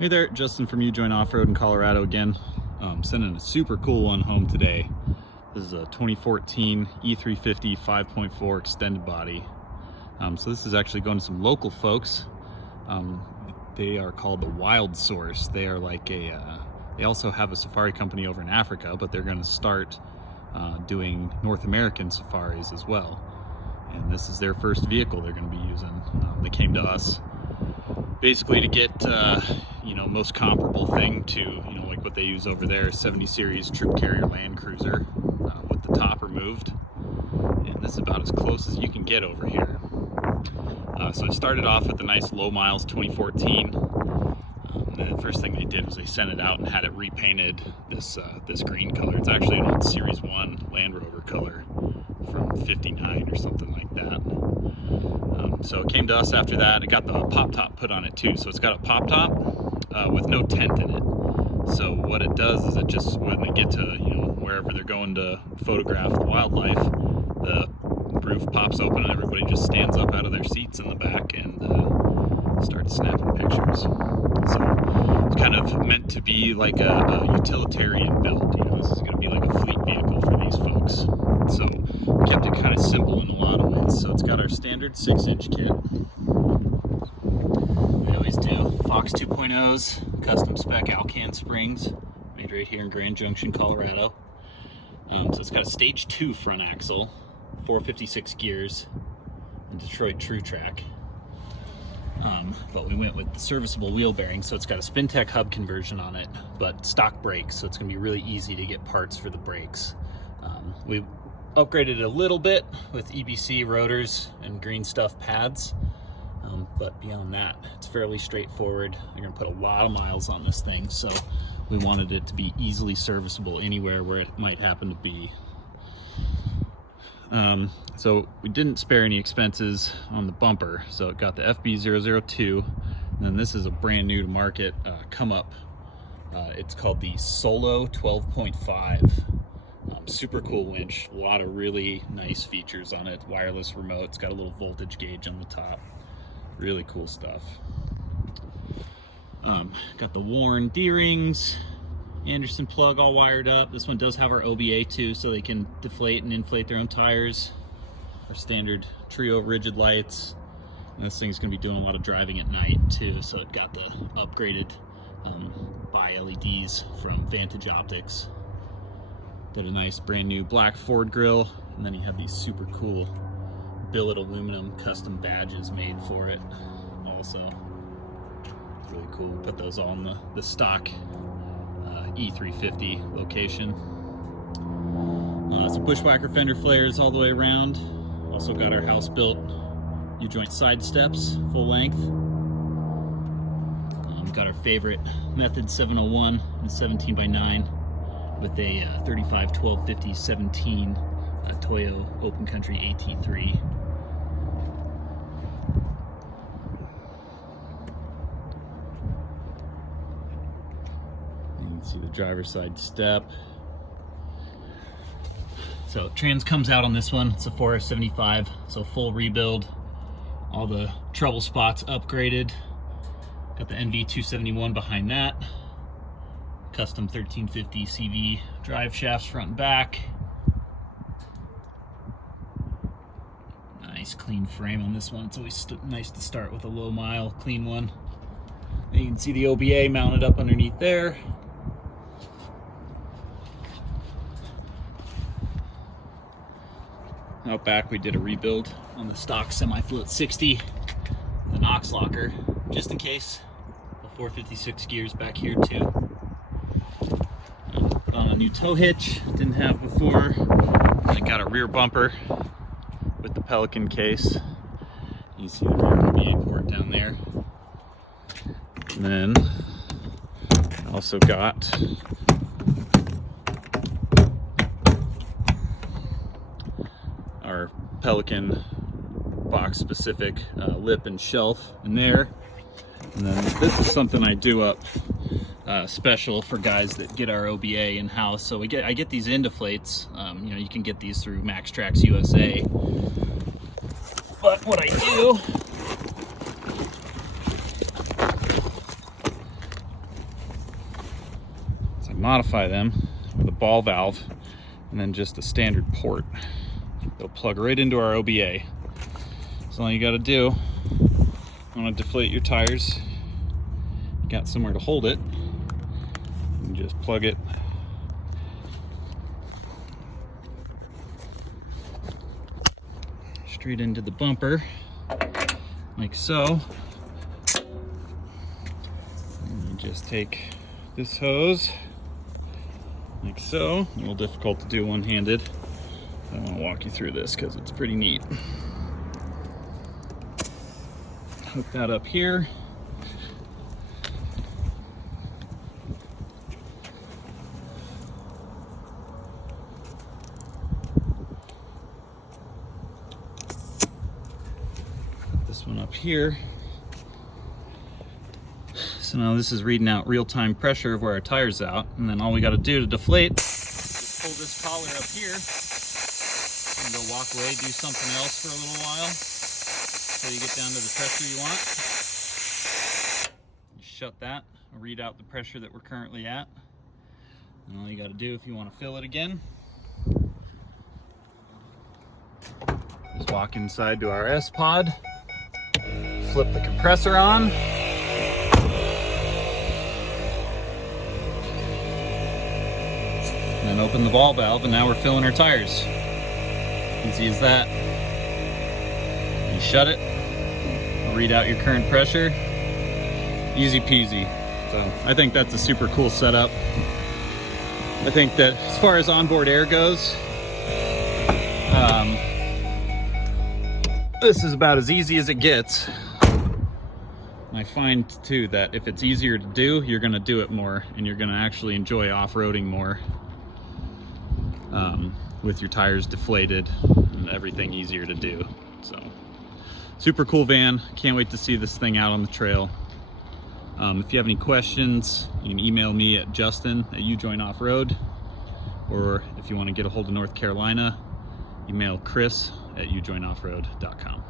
Hey there, Justin from Ujoint Offroad in Colorado again. Sending a super cool one home today. This is a 2014 E350 5.4 extended body. So this is actually going to some local folks. They are called the Wild Source. They are like they also have a safari company over in Africa, but they're going to start doing North American safaris as well. And this is their first vehicle they're going to be using. They came to us basically to get most comparable thing to like what they use over there, 70 series troop carrier Land Cruiser with the top removed, and this is about as close as you can get over here. So I started off with the nice low miles 2014. The first thing they did was they sent it out and had it repainted this green color. It's actually an old Series 1 Land Rover color from 59 or something like that. So it came to us after that. It got the pop top put on it too. So it's got a pop top with no tent in it. So what it does is it just, when they get to wherever they're going to photograph the wildlife, the roof pops open and everybody just stands up out of their seats in the back and starts snapping pictures. So it's kind of meant to be like a utilitarian build. This is going to be like a fleet vehicle for these folks. So we kept it kind of simple in a lot of ways. So it's got our standard 6-inch kit. We always do Fox 2.0s, custom spec Alcan springs, made right here in Grand Junction, Colorado. So it's got a stage 2 front axle, 456 gears, and Detroit True Track. But we went with the serviceable wheel bearing, so it's got a SpinTech hub conversion on it, but stock brakes, so it's going to be really easy to get parts for the brakes. We upgraded it a little bit with EBC rotors and green stuff pads, but beyond that, it's fairly straightforward. They're going to put a lot of miles on this thing, so we wanted it to be easily serviceable anywhere where it might happen to be. So we didn't spare any expenses on the bumper, so it got the FB002, and then this is a brand new to market come up. It's called the Solo 12.5. Super cool winch, a lot of really nice features on it. Wireless remote, it's got a little voltage gauge on the top. Really cool stuff. Got the Warn D-rings, Anderson plug all wired up. This one does have our OBA too, so they can deflate and inflate their own tires. Our standard trio rigid lights. And this thing's gonna be doing a lot of driving at night too, so it got the upgraded bi-LEDs from Vantage Optics. Got a nice brand new black Ford grille, and then you have these super cool billet aluminum custom badges made for it also. Really cool. Put those all in the stock E350 location. So bushwhacker fender flares all the way around. Also got our house-built Ujoint side steps, full length. Got our favorite Method 701 and 17x9 with a 35-12-50-17 Toyo Open Country AT3. You can see the driver's side step. So trans comes out on this one. It's a 4S75, so full rebuild. All the trouble spots upgraded. Got the NV271 behind that. Custom 1350 CV drive shafts front and back. Nice clean frame on this one. It's always nice to start with a low mile clean one. And you can see the OBA mounted up underneath there. Out back we did a rebuild on the stock semi-float 60, the Knox locker, just in case. The 456 gears back here too. Put on a new tow hitch, didn't have before. I got a rear bumper with the Pelican case. You can see the rear RBA port down there. And then I also got our Pelican box specific lip and shelf in there. And then this is something I do up special for guys that get our OBA in house. So I get these end deflates. You can get these through Max Tracks USA. But what I do modify them with a ball valve and then just a standard port. It'll plug right into our OBA. So all you got to do, you want to deflate your tires, you got somewhere to hold it, and just plug it straight into the bumper, like so. And you just take this hose, like so. A little difficult to do one-handed. I want to walk you through this because it's pretty neat. Hook that up here. This one up here. So now this is reading out real-time pressure of where our tire's out, and then all we got to do to deflate is pull this collar up here and go walk away, do something else for a little while until you get down to the pressure you want. Shut that, read out the pressure that we're currently at, and all you got to do if you want to fill it again, just walk inside to our S-Pod, flip the compressor on, and then open the ball valve, and now we're filling our tires. Easy as that. You shut it, read out your current pressure, easy peasy. So I think that's a super cool setup. I think that as far as onboard air goes, this is about as easy as it gets. And I find too that if it's easier to do, you're gonna do it more, and you're gonna actually enjoy off-roading more with your tires deflated and everything easier to do. So super cool van. Can't wait to see this thing out on the trail. If you have any questions, you can email me at Justin@Ujoint Offroad, or if you want to get a hold of North Carolina, email Chris@ujointoffroad.com.